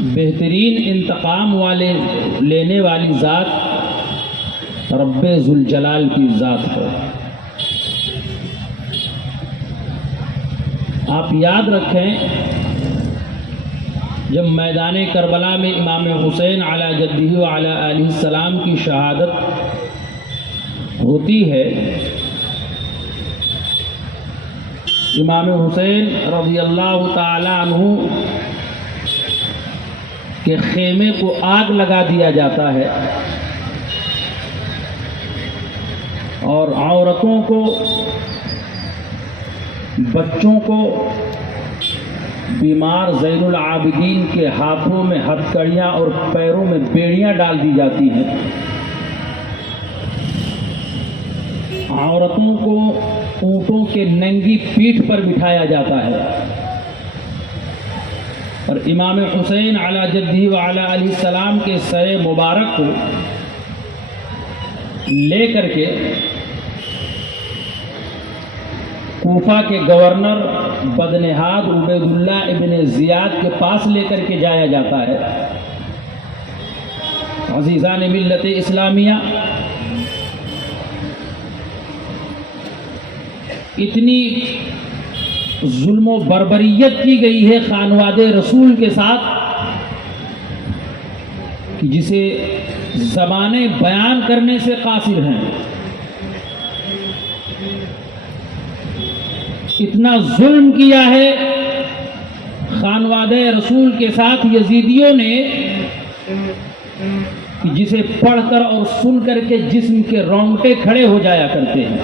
بہترین انتقام لینے والی ذات رب ذوالجلال کی ذات ہے۔ آپ یاد رکھیں، جب میدان کربلا میں امام حسین علی جدہ و علی آلہ السلام کی شہادت ہوتی ہے، امام حسین رضی اللہ تعالی عنہ کے خیمے کو آگ لگا دیا جاتا ہے اور عورتوں کو، بچوں کو، بیمار زین العابدین کے ہاتھوں میں ہتھکڑیاں اور پیروں میں بیڑیاں ڈال دی جاتی ہیں۔ عورتوں کو اونٹوں کے ننگی پیٹھ پر بٹھایا جاتا ہے اور امام حسین علی جدہ و علی علیہ السلام کے سر مبارک کو لے کر کے کوفہ کے گورنر بدنہاد عبید اللہ ابن زیاد کے پاس لے کر کے جایا جاتا ہے۔ عزیزان ملت اسلامیہ، اتنی ظلم و بربریت کی گئی ہے خانواد رسول کے ساتھ کہ جسے زبانیں بیان کرنے سے قاصر ہیں۔ اتنا ظلم کیا ہے خانواد رسول کے ساتھ یزیدیوں نے کہ جسے پڑھ کر اور سن کر کے جسم کے رونگٹے کھڑے ہو جایا کرتے ہیں۔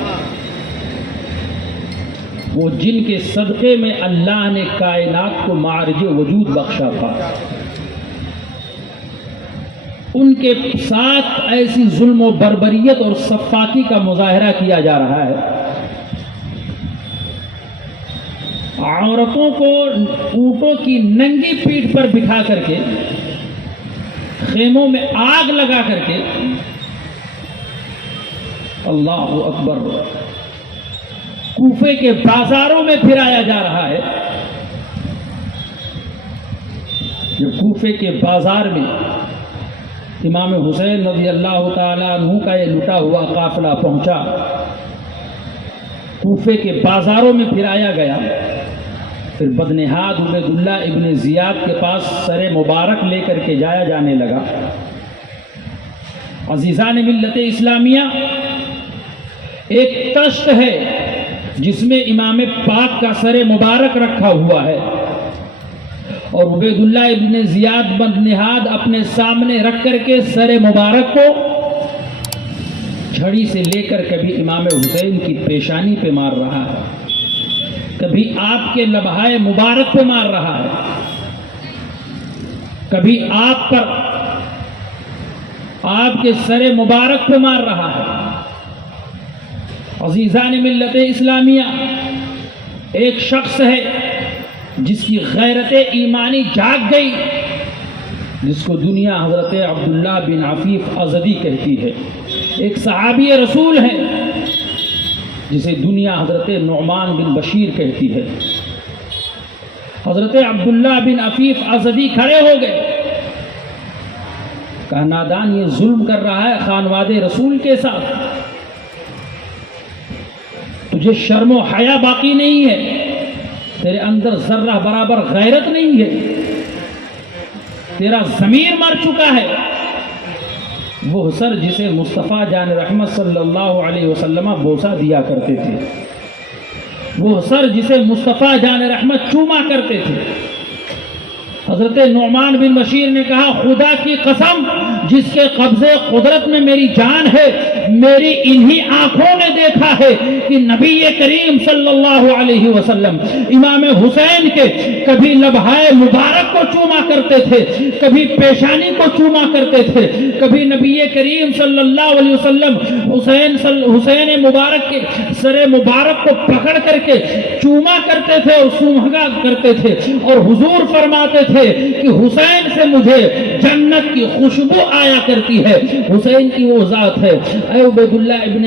وہ جن کے صدقے میں اللہ نے کائنات کو معرج وجود بخشا تھا، ان کے ساتھ ایسی ظلم و بربریت اور سفاکی کا مظاہرہ کیا جا رہا ہے۔ عورتوں کو اونٹوں کی ننگی پیٹھ پر بٹھا کر کے خیموں میں آگ لگا کر کے، اللہ اکبر، کوفے کے بازاروں میں پھرایا جا رہا ہے۔ جب کوفے کے بازار میں امام حسین رضی اللہ تعالی عنہ کا یہ لٹا ہوا قافلہ پہنچا، کوفے کے بازاروں میں پھرایا گیا، پھر بدنہاد عبید اللہ ابن زیاد کے پاس سر مبارک لے کر کے جایا جانے لگا۔ عزیزان ملت اسلامیہ، ایک تشت ہے جس میں امام پاک کا سر مبارک رکھا ہوا ہے اور عبید اللہ ابن زیاد بدنہاد اپنے سامنے رکھ کر کے سر مبارک کو چھڑی سے لے کر کبھی امام حسین کی پیشانی پہ مار رہا ہے، کبھی آپ کے لبہائے مبارک پہ مار رہا ہے، کبھی آپ پر، آپ کے سر مبارک پہ مار رہا ہے۔ عزیزان ملت اسلامیہ، ایک شخص ہے جس کی غیرت ایمانی جاگ گئی، جس کو دنیا حضرت عبداللہ بن عفیف ازدی کہتی ہے۔ ایک صحابی رسول ہے جسے دنیا حضرت نعمان بن بشیر کہتی ہے۔ حضرت عبداللہ بن عفیف ازدی کھڑے ہو گئے، کہا نادان یہ ظلم کر رہا ہے خانواد رسول کے ساتھ، تجھے شرم و حیا باقی نہیں ہے، تیرے اندر ذرہ برابر غیرت نہیں ہے، تیرا ضمیر مر چکا ہے۔ وہ سر جسے مصطفیٰ جان رحمت صلی اللہ علیہ وسلم بوسہ دیا کرتے تھے، وہ سر جسے مصطفیٰ جان رحمت چوما کرتے تھے۔ حضرت نعمان بن بشیر نے کہا خدا کی قسم جس کے قبضے قدرت میں میری جان ہے، میری انہی آنکھوں نے دیکھا ہے کہ نبی کریم صلی اللہ علیہ وسلم امام حسین کے کبھی لبہائے مبارک کو چوما کرتے تھے، کبھی پیشانی کو چوما کرتے تھے، کبھی نبی کریم صلی اللہ علیہ وسلم حسین مبارک کے سر مبارک کو پکڑ کر کے چوما کرتے تھے اور سونگا کرتے تھے، اور حضور فرماتے تھے کہ حسین سے مجھے جنت کی خوشبو آیا کرتی ہے۔ حسین کی وہ ذات ہے۔ اے عبیداللہ ابن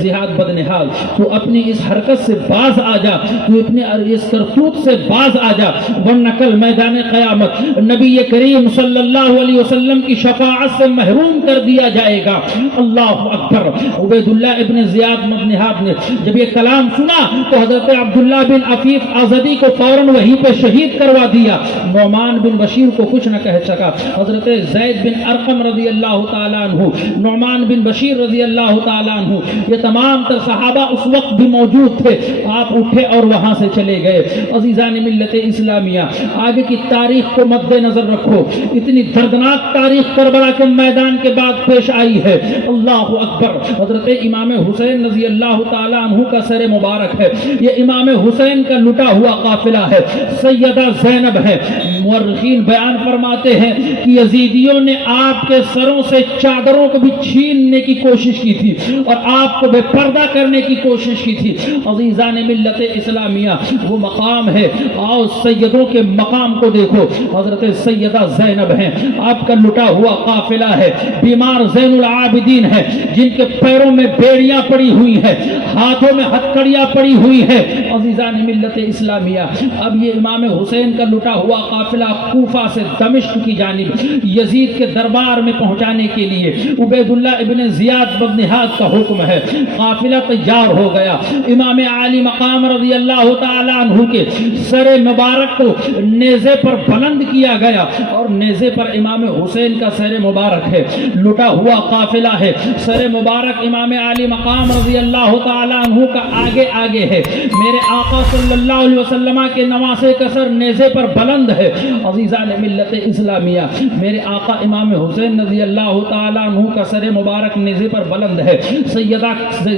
زیاد بدنہال، تو اپنی اس حرکت سے باز آ جا، تو اپنے اس کرتوت سے باز آ جا، ورنہ کل میدان قیامت نبی کریم صلی اللہ علیہ وسلم کی شفاعت سے محروم کر دیا جائے گا۔ اللہ اکبر۔ عبیداللہ ابن زیاد بدنہال نے جب یہ کلام سنا تو حضرت عبداللہ بن عفیف آزدی کو فوراً وہیں پہ شہید کروا دیا۔ نعمان بن بشیر کو کچھ نہ کہہ سکا۔ حضرت زید بن ارقم رضی اللہ تعالیٰ عنہ، نعمان بن بشیر رضی اللہ تعالیٰ عنہ، یہ تمام تر صحابہ اس وقت بھی موجود تھے۔ آپ اٹھے اور وہاں سے چلے گئے۔ عزیزان ملت اسلامیہ، آگے کی تاریخ کو مد نظر رکھو، اتنی دردناک تاریخ کربلا کے میدان کے بعد پیش آئی ہے۔ اللہ اکبر۔ حضرت امام حسین رضی اللہ تعالیٰ عنہ کا سر مبارک ہے، یہ امام حسین کا لٹا ہوا قافلہ ہے۔ سیدہ زینب ہے۔ مورخین بیان فرماتے ہیں کہ یزیدیوں نے آپ کے سروں سے چادروں کو بھی چھیننے کی کوشش کی تھی اور آپ کو بے پردہ کرنے کی کوشش کی تھی۔ عزیزان ملت اسلامیہ، وہ مقام ہے، آؤ سیدوں کے مقام کو دیکھو۔ حضرت سیدہ زینب ہیں، آپ کا لٹا ہوا قافلہ ہے، بیمار زین العابدین ہے، جن کے پیروں میں بیڑیاں پڑی ہوئی ہیں، ہاتھوں میں ہتھکڑیاں پڑی ہوئی ہیں۔ عزیزان ملت اسلامیہ، اب یہ امام حسین کا لٹا ہوا قافلہ کوفہ سے دمشق کی جانب یزید کے دربار میں پہنچانے کے لیے عبیداللہ ابن زیاد بدنہال کا حکم ہے۔ قافلہ تیار ہو گیا۔ امام عالی مقام رضی اللہ تعالیٰ عنہ کے سر مبارک کو نیزے پر بلند کیا گیا اور نیزے پر امام حسین کا سر مبارک ہے۔ لٹا ہوا قافلہ ہے، سر مبارک امام عالی مقام رضی اللہ تعالیٰ عنہ کا آگے آگے ہے۔ میرے آقا صلی اللہ علیہ وسلم کے نواسے کا سر نیزے پر بلند ہے۔ عزیزان ملت اسلامیہ، میرے آقا امام حسین رضی اللہ تعالیٰ عنہ کا سر مبارک نیزے پر بلند ہے۔ سیدہ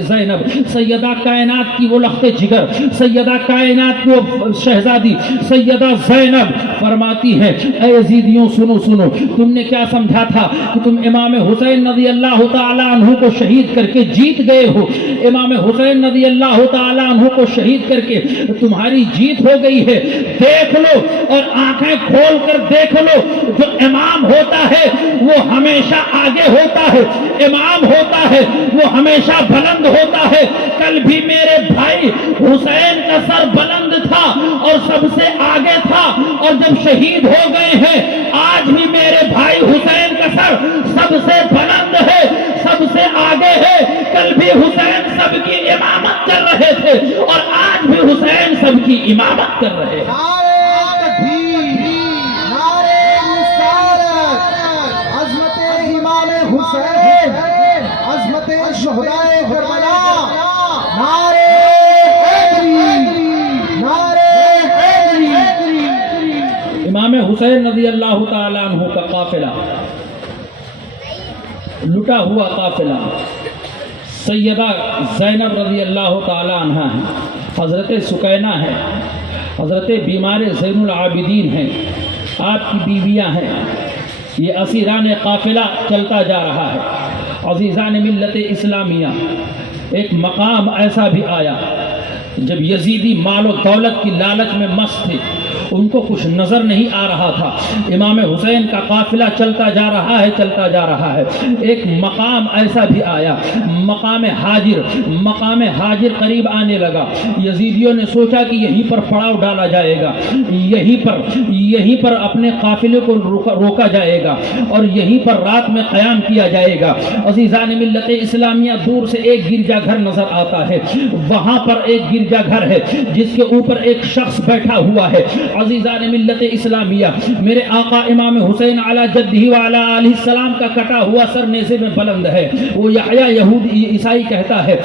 زینب، سیدہ کائنات کی وہ لخت جگر، سیدہ کائنات کی وہ شہزادی سیدہ زینب فرماتی ہے، اے یزیدیوں سنو سنو، تم نے کیا سمجھا تھا کہ تم امام حسین رضی اللہ تعالیٰ عنہ کو شہید کر کے جیت گئے ہو؟ امام حسین رضی اللہ تعالیٰ عنہ کو شہید کر کے تمہاری جیت ہو گئی ہے۔ دیکھ لو اور آنکھیں کھول کر دیکھ لو، جو امام ہوتا ہے وہ ہمیشہ آگے ہوتا ہے، امام ہوتا ہے وہ ہمیشہ بلند ہوتا ہے۔ کل بھی میرے بھائی حسین کا سر بلند تھا اور سب سے آگے تھا، اور جب شہید ہو گئے ہیں آج بھی میرے بھائی حسین کا سر سب سے بلند ہے، سب سے آگے ہے۔ کل بھی حسین سب کی امامت کر رہے تھے اور آج بھی حسین سب کی امامت کر رہے ہیں۔ حسین، عظمت شہدائے کربلا، نعرہ حیدری، نعرہ حیدری۔ امام حسین رضی اللہ تعالیٰ عنہ کا قافلہ، لٹا ہوا قافلہ، سیدہ زینب رضی اللہ تعالیٰ عنہ ہے، حضرت سکینہ ہے، حضرت بیمار زین العابدین ہیں، آپ کی بیویاں ہیں۔ یہ اسیران قافلہ چلتا جا رہا ہے۔ عزیزان ملت اسلامیہ، ایک مقام ایسا بھی آیا جب یزیدی مال و دولت کی لالچ میں مست تھے، ان کو کچھ نظر نہیں آ رہا تھا۔ امام حسین کا قافلہ چلتا جا رہا ہے، چلتا جا رہا ہے۔ ایک مقام ایسا بھی آیا، مقام ہاجر۔ مقام ہاجر قریب آنے لگا۔ یزیدیوں نے سوچا کہ یہیں پر پڑاؤ ڈالا جائے گا، یہیں پر اپنے قافلے کو روکا جائے گا اور یہیں پر رات میں قیام کیا جائے گا۔ عزیزان ملت اسلامیہ، دور سے ایک گرجا گھر نظر آتا ہے۔ وہاں پر ایک گرجا گھر ہے جس کے اوپر ایک شخص بیٹھا ہوا ہے۔ عزیزان ملت اسلامیہ، میرے آقا امام حسین علی جدہ وعلی آلہ السلام کا کٹا ہوا سر نیزے میں بلند ہے۔ وہ یحییٰ یہودی عیسائی کہتا ہے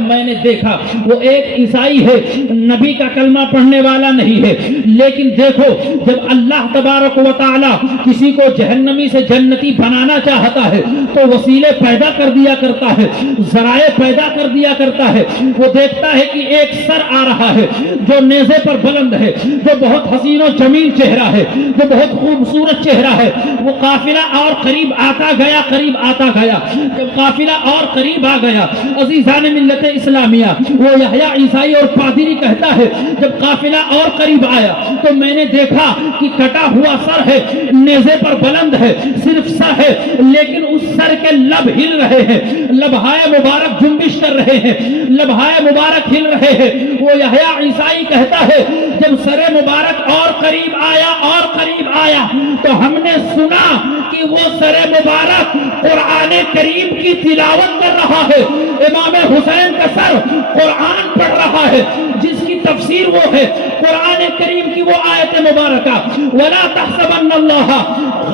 میں نے دیکھا، وہ ایک عیسائی ہے، نبی کا کلمہ پڑھنے والا نہیں ہے، لیکن دیکھو جب اللہ تبارک و تعالی کسی کو جہنمی سے جنتی بنانا چاہتا ہے تو وسیلے پیدا کر دیا کرتا ہے، ذرائع پیدا کر دیا کرتا ہے۔ وہ دیکھتا ہے کہ ایک سر آ رہا ہے جو نیزے پر بلند ہے، جو بہت حسین و جمیل چہرہ ہے، جو بہت خوبصورت چہرہ ہے، وہ قافلہ اور قریب آتا گیا، قریب آتا گیا۔ جب قافلہ اور قریب آ گیا، عزیزان ملت اسلامیہ، وہ یحییٰ عیسائی اور پادری کہتا ہے جب قافلہ اور قریب آیا تو میں نے دیکھا کہ کٹا ہوا سر ہے، نیزے پر بلند ہے، صرف سر ہے، لیکن اس سر کے لب ہل رہے ہیں، لبہائے مبارک جنبش کر رہے ہیں، لبہائے مبارک ہل رہے ہیں۔ وہ یحییٰ عیسائی کہتا ہے جب سر مبارک اور قریب آیا اور قریب آیا تو ہم نے سنا کہ وہ سر مبارک قرآن کریم کی تلاوت کر رہا ہے، امام حسین کا سر قرآن پڑھ رہا ہے، جس کی تفسیر وہ ہے قرآن کریم کی وہ آیت مبارکہ وَلَا تَحْسَبَنَّ اللَّهَ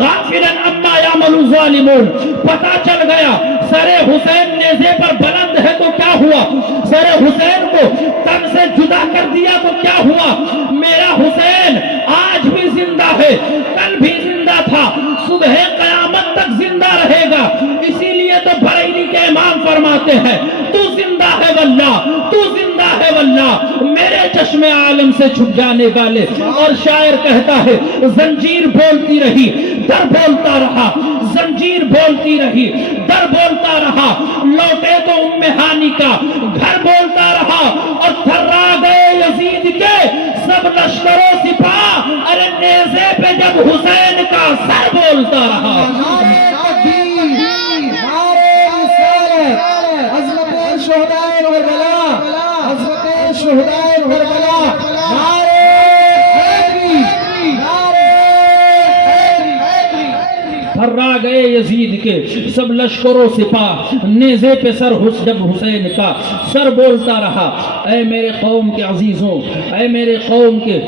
غَافِلًا عَمَّا يَعْمَلُ الظَّالِمُونَ۔ پتہ چل گیا سر حسین نیزے پر بلند ہے تو کیا ہوا، سر حسین کو تن سے جدا کر دیا تو کیا ہوا، میرا حسین آج بھی زندہ ہے، کل بھی زندہ تھا، صبح قیامت تک زندہ رہے گا۔ اسی لیے تو بریلی کے امام فرماتے ہیں تو زندہ ہے واللہ، تو زندہ ہے واللہ، میرے چشم عالم سے چھپ جانے والے۔ اور شاعر کہتا ہے زنجیر بولتی رہی، در بولتا رہا، زنجیر بولتی رہی، در بولتا رہا، لوٹے تو ام ہانی کا گھر بولتا رہا، اور تھرا گئے یزید کے سب لشکر و سپاہ، ارے نیزے پہ جب حسین کا سر بولتا رہا۔ نعرے تکبیر، نعرے رسالت، عظمت شہدائے کربلا، عظمت شہدائے کربلا، نعرے حیدری، نعرے حیدری۔ تھرا گئے یزید کے سب لشکر و سپاہ، نیزے پہ سر جب حسین کا سر بولتا رہا۔ اے میرے قوم کے عزیزوں، اے میرے قوم کے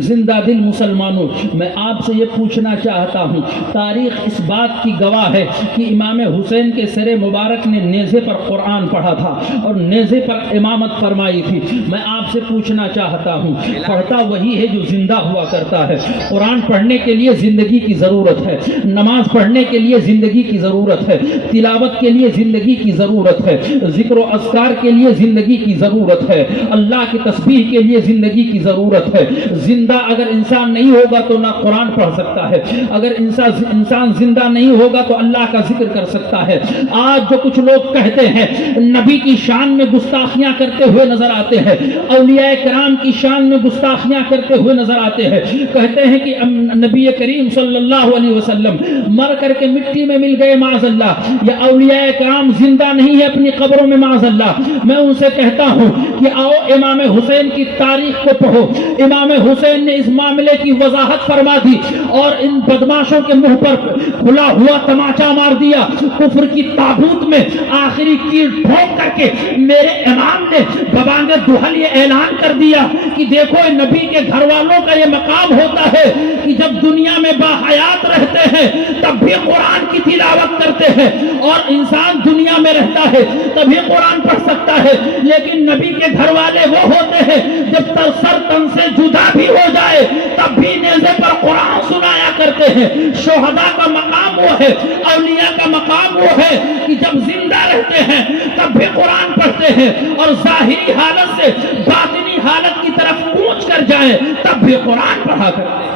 زندہ دل مسلمانوں، میں آپ سے یہ پوچھنا چاہتا ہوں، تاریخ اس بات کی گواہ ہے کہ امام حسین کے سر مبارک نے نیزے پر قرآن پڑھا تھا اور نیزے پر امامت فرمائی تھی۔ میں آپ سے پوچھنا چاہتا ہوں، پڑھتا وہی ہے جو زندہ ہوا کرتا ہے۔ قرآن پڑھنے کے لیے زندگی کی ضرورت ہے، نماز پڑھنے کے لیے زندگی کی ضرورت ہے، تلاوت کے لیے زندگی کی ضرورت ہے، ذکر و اذکار کے لیے زندگی کی ضرورت ہے، اللہ کی تسبیح کے لیے زندگی کی ضرورت ہے۔ زندہ اگر انسان نہیں ہوگا تو نہ قرآن پڑھ سکتا ہے، اگر انسان زندہ نہیں ہوگا تو اللہ کا ذکر کر سکتا ہے۔ آج جو کچھ لوگ کہتے ہیں نبی کی شان میں گستاخیاں کرتے ہوئے نظر آتے ہیں، اولیاء کرام کی شان میں گستاخیاں کرتے ہوئے نظر آتے ہیں، کہتے ہیں کہ نبی کریم صلی اللہ علیہ وسلم مر کر کے مٹی میں مل گئے معاذ اللہ، یا اولیاء کرام زندہ نہیں ہے اپنی قبروں میں معاذ اللہ۔ میں ان سے کہتا ہوں کہ آؤ امام حسین کی تاریخ کو پڑھو، امام حسین نے اس معاملے کی وضاحت فرما دی اور ان بدماشوں کے منہ پر کھلا ہوا تماچا مار دیا، کفر کی تابوت میں آخری تیر ٹھوک کر کے میرے امام نے ببانگ دہل یہ اعلان کر دیا کہ دیکھو نبی کے گھر والوں کا یہ مقام ہوتا ہے کہ جب دنیا میں باحیات رہتے ہیں تب بھی قرآن کی تلاوت کرتے ہیں، اور انسان دنیا میں رہتا ہے تبھی قرآن پڑھ سکتا ہے، لیکن نبی کے گھر والے وہ ہوتے ہیں جب سر تن سے جدا بھی ہو جائے تب بھی نیزے پر قرآن سنایا کرتے ہیں۔ شہداء کا مقام وہ ہے، اولیاء کا مقام وہ ہے کہ جب زندہ رہتے ہیں تب بھی قرآن پڑھتے ہیں، اور ظاہری حالت سے باطنی حالت کی طرف کوچ کر جائے تب بھی قرآن پڑھا کرتے ہیں۔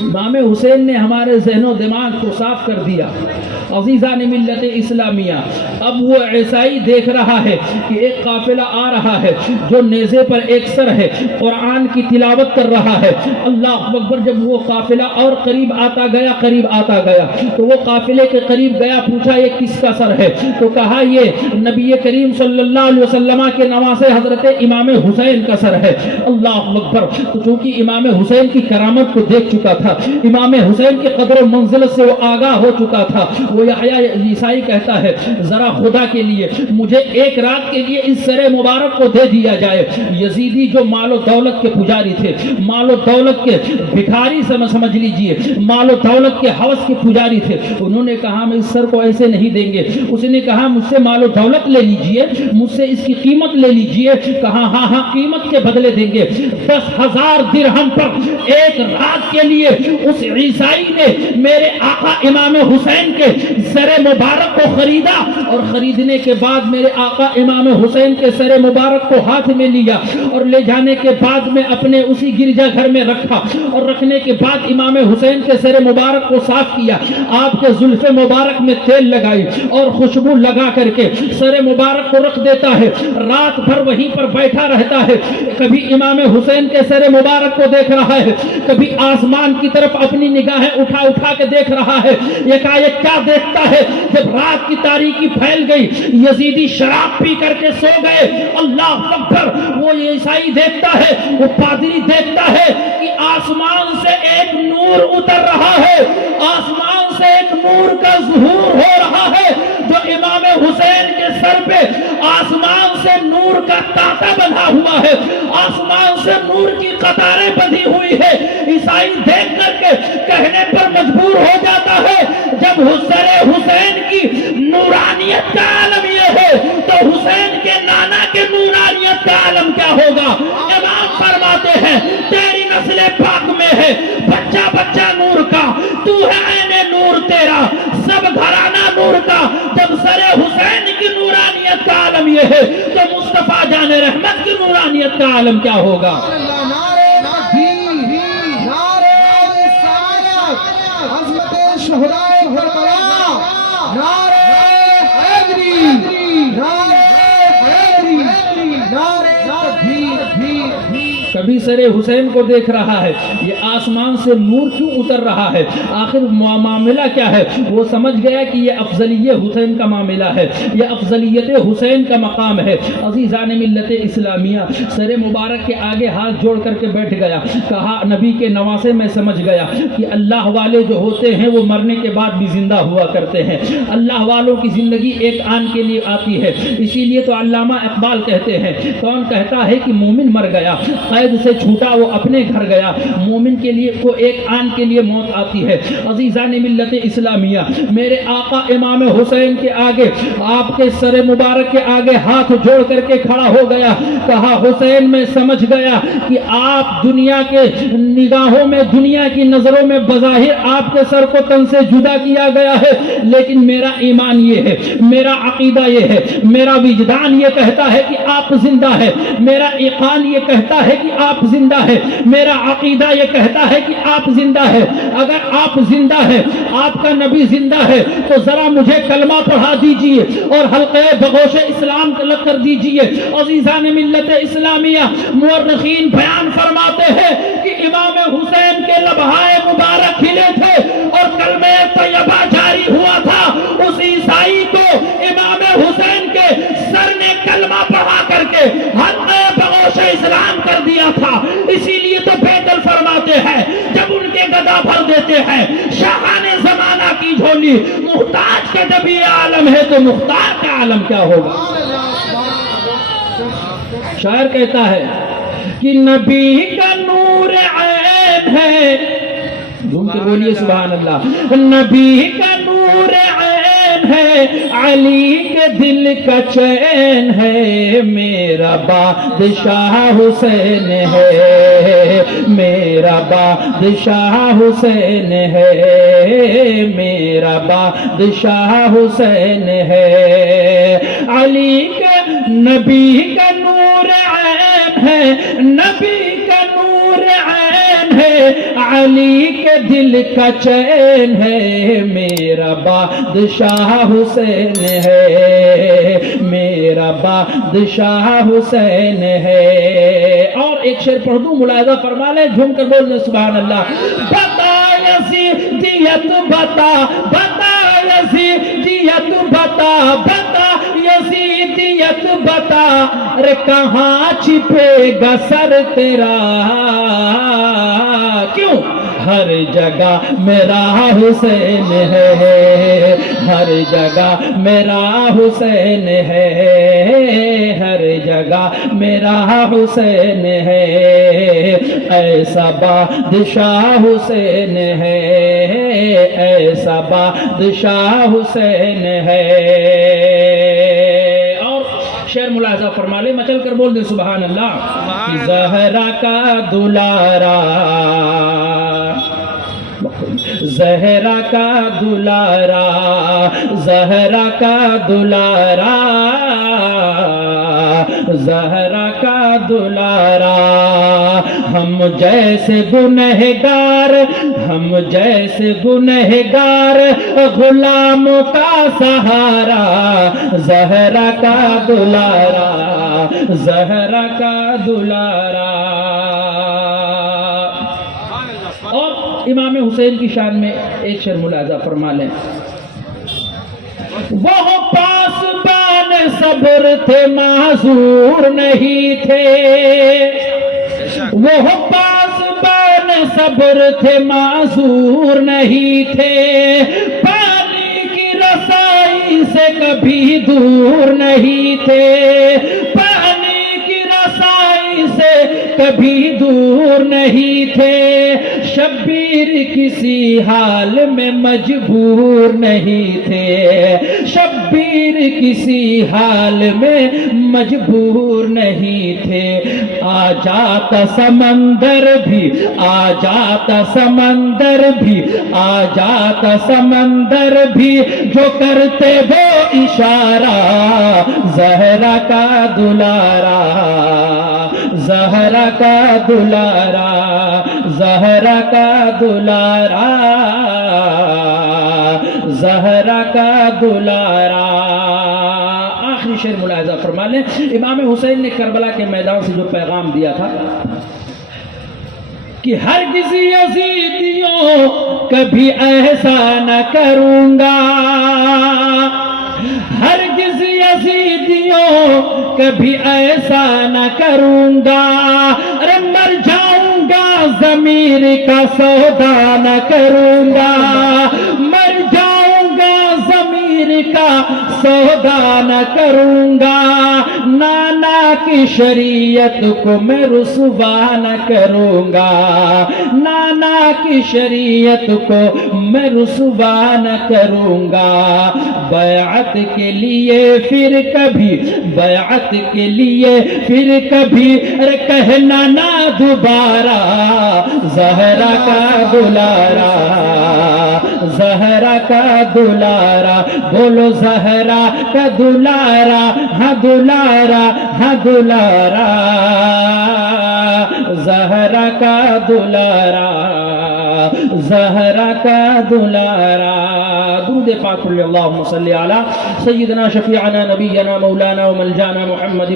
امام حسین نے ہمارے ذہن و دماغ کو صاف کر دیا۔ عزیزان ملت اسلامیہ، اب وہ عیسائی دیکھ رہا ہے کہ ایک قافلہ آ رہا ہے جو نیزے پر ایک سر ہے، قرآن کی تلاوت کر رہا ہے۔ اللہ اکبر۔ جب وہ قافلہ اور قریب آتا گیا، قریب آتا گیا تو وہ قافلے کے قریب گیا، پوچھا یہ کس کا سر ہے؟ تو کہا یہ نبی کریم صلی اللہ علیہ وسلم کے نواسے حضرت امام حسین کا سر ہے۔ اللہ اکبر۔ تو چونکہ امام حسین کی کرامت کو دیکھ چکا تھا، امام حسین کی قدر و منزلت سے وہ آگاہ ہو چکا تھا، وہ یحییٰ عیسائی کہتا ہے ذرا خدا کے لیے مجھے ایک رات کے لیے اس سر مبارک کو دے دیا جائے۔ یزیدی جو مال و دولت کے پجاری تھے، مال و دولت کے بھکاری سمجھ لیجئے، مال و دولت کے حوث کے پجاری تھے، انہوں نے کہا ہم اس سر کو ایسے نہیں دیں گے۔ اس نے کہا مجھ سے مال و دولت لے لیجئے، مجھ سے اس کی قیمت لے لیجئے۔ کہا ہاں ہاں قیمت کے بدلے دیں گے، 10,000 درہم پر ایک رات کے لیے اس عیسائی نے میرے آقا امام حسین کے سر مبارک کو خریدا اور خریدنے کے بعد میرے آقا امام حسین کے سر مبارک کو ہاتھ میں لیا اور لے جانے کے بعد میں اپنے اسی گرجا گھر میں رکھا اور رکھنے کے بعد امام حسین کے سر مبارک کو صاف کیا، آپ کے زلف مبارک میں تیل لگائی اور خوشبو لگا کر کے سر مبارک کو رکھ دیتا ہے، رات بھر وہیں پر بیٹھا رہتا ہے، کبھی امام حسین کے سر مبارک کو دیکھ رہا ہے، کبھی آسمان کی طرف اپنی نگاہیں اٹھا کے دیکھ رہا ہے۔ یکایک کیا دیکھتا ہے، جب رات کی تاریکی پھیل گئی، یزیدی شراب پی کر کے سو گئے، اللہ اکبر، وہ عیسائی دیکھتا ہے، وہ پادری دیکھتا ہے کہ آسمان سے ایک نور اتر رہا ہے، آسمان سے ایک نور کا ظہور ہو رہا ہے، جو امام حسین کے سر پہ آسمان سے نور کا تانتا بندھا ہوا ہے، آسمان سے نور کی قطاریں بندھی ہوئی ہے۔ عیسائی دیکھ کر کے کہنے پر مجبور ہو جاتا ہے، جب حسین کی نورانیت کا عالم یہ ہے تو حسین کے نانا کے نورانیت کا عالم کیا ہوگا؟ امام فرماتے ہیں تیری نسل پاک میں ہے بچہ بچہ نور کا، تو ہے عین نور تیرا، سب گھرانہ نور کا۔ جب سر حسین کی نورانیت کا عالم یہ ہے تو مصطفیٰ جان رحمت کی نورانیت کا عالم کیا ہوگا؟ عظمت شہدائے کربلا، نعرہ حیدری، نعرہ حیدری، نعرہ تکبیر۔ کبھی سر حسین کو دیکھ رہا ہے، یہ آسمان سے نور کیوں اتر رہا ہے، آخر معاملہ کیا ہے؟ وہ سمجھ گیا کہ یہ افضلیت حسین کا معاملہ ہے، یہ افضلیت حسین کا مقام ہے۔ عزیزان ملت اسلامیہ، سر مبارک کے آگے ہاتھ جوڑ کر کے بیٹھ گیا، کہا نبی کے نواسے میں سمجھ گیا کہ اللہ والے جو ہوتے ہیں وہ مرنے کے بعد بھی زندہ ہوا کرتے ہیں، اللہ والوں کی زندگی ایک آن کے لیے آتی ہے، اسی لیے تو علامہ اقبال کہتے ہیں، کون کہتا ہے کہ مومن مر گیا، قید سے چھوٹا وہ اپنے گھر گیا، مومن کے لیے کو ایک آن کے لیے موت آتی ہے۔ عزیزان ملت اسلامیہ، میرے آقا امام حسین کے آگے، آپ کے سر مبارک کے آگے ہاتھ جوڑ کر کے کھڑا ہو گیا، کہا حسین میں سمجھ گیا کہ آپ دنیا کے نگاہوں میں، دنیا کی نظروں میں بظاہر آپ کے سر کو تن سے جدا کیا گیا ہے، لیکن میرا ایمان یہ ہے، میرا عقیدہ یہ ہے، میرا وجدان یہ کہتا ہے کہ آپ زندہ ہے، میرا ایقان یہ کہتا ہے کہ آپ زندہ ہے، میرا عقیدہ یہ کہتا ہے کہ آپ زندہ ہے۔ اگر آپ زندہ ہے، آپ کا نبی زندہ ہے، تو ذرا مجھے کلمہ پڑھا دیجئے اور حلقہ بغوش اسلام تلق کر دیجئے۔ عزیزان ملت اسلامیہ، مورخین بیان فرماتے ہیں کہ امام حسین کے لبہائے مبارک کھلے تھے اور کلمہ طیبہ جاری ہوا تھا، اس عیسائی کو امام حسین کے سر نے کلمہ پڑھا کر کے حلقہ بغوش اسلام کر دیا تھا۔ اسی لیے تو بیدل فرماتے ہیں جب ان کے گدا بھر دیتے ہیں شاہان زمانہ کی جھولی، محتاج کا جب یہ عالم ہے تو مختار کا عالم کیا ہوگا؟ شاعر کہتا ہے کہ نبی کا نور عین ہے، جھوم کے بولیے سبحان اللہ، نبی کا نور عین ہے، علی کے دل کا چین ہے، میرا بادشاہ حسین ہے، میرا بادشاہ حسین ہے، میرا بادشاہ حسین ہے، علی کے نبی کا نور عین ہے، نبی کا نور عین ہے، علی کے دل کا چین ہے، میرا بادشاہ حسین ہے، میرا بادشاہ حسین ہے۔ اور ایک شعر پڑھ دوں، ملاحظہ فرما لیں، جھوم کر بول دیں سبحان اللہ۔ بتا یزیدیت بتا، بتا یزیدیت بتا، بتا یزیدیت بتا، رے کہاں چھپے گا سر تیرا، کیوں؟ ہر جگہ میرا حسین ہے، ہر جگہ میرا حسین ہے، ہر جگہ میرا حسین ہے، ایسا بادشاہ حسین ہے، ایسا بادشاہ حسین ہے۔ اور شعر ملاحظہ فرما لے، مچل کر بول دے سبحان اللہ۔ زہرا کا دلارا زہرا کا دلارا، زہرا کا دلارا، زہرا کا دلارا، ہم جیسے گنہگار، ہم جیسے گنہگار، غلاموں کا سہارا، زہرا کا دلارا، زہرا کا دلارا۔ اور امام حسین کی شان میں ایک شعر ملاحظہ فرما لیں، وہ پاسبان صبر تھے معذور نہیں تھے، وہ پاسبان صبر تھے معذور نہیں تھے، پانی کی رسائی سے کبھی دور نہیں تھے، پانی کی رسائی سے کبھی دور نہیں تھے، شبیر کسی حال میں مجبور نہیں تھے، شبیر کسی حال میں مجبور نہیں تھے، آ جاتا سمندر بھی، آ جاتا سمندر بھی، آ جاتا سمندر بھی، جو کرتے وہ اشارہ، زہرا کا دلارا، زہرا کا دلارا، زہرا کا دلارا، زہرا کا دلارا۔ آخری شعر ملاحظہ فرما لیں، امام حسین نے کربلا کے میدان سے جو پیغام دیا تھا کہ ہرگز یزیدیوں کبھی ایسا نہ کروں گا، ہرگز یزیدیوں کبھی ایسا نہ کروں گا، ارے مر جاؤں گا ضمیر کا سودا نہ کروں گا، مر جاؤں گا ضمیر کا سودا نہ کروں گا، نانا کی شریعت کو میں رسوا نہ کروں گا، نانا کی شریعت کو میں رسوا نہ کروں گا، بیعت کے لیے پھر کبھی، بیعت کے لیے پھر کبھی کہنا نہ دوبارہ، زہرا کا دلارا، زہرا کا دلارا، بولو زہرا کا دلارا، ہاں دلارا، ہاں دلارا، زہرا کا دلارا، زہرا کا دلارا۔ درود پاک پڑھیے، اللہم صلی علی سیدنا شفیعنا نبینا مولانا و ملجانا محمد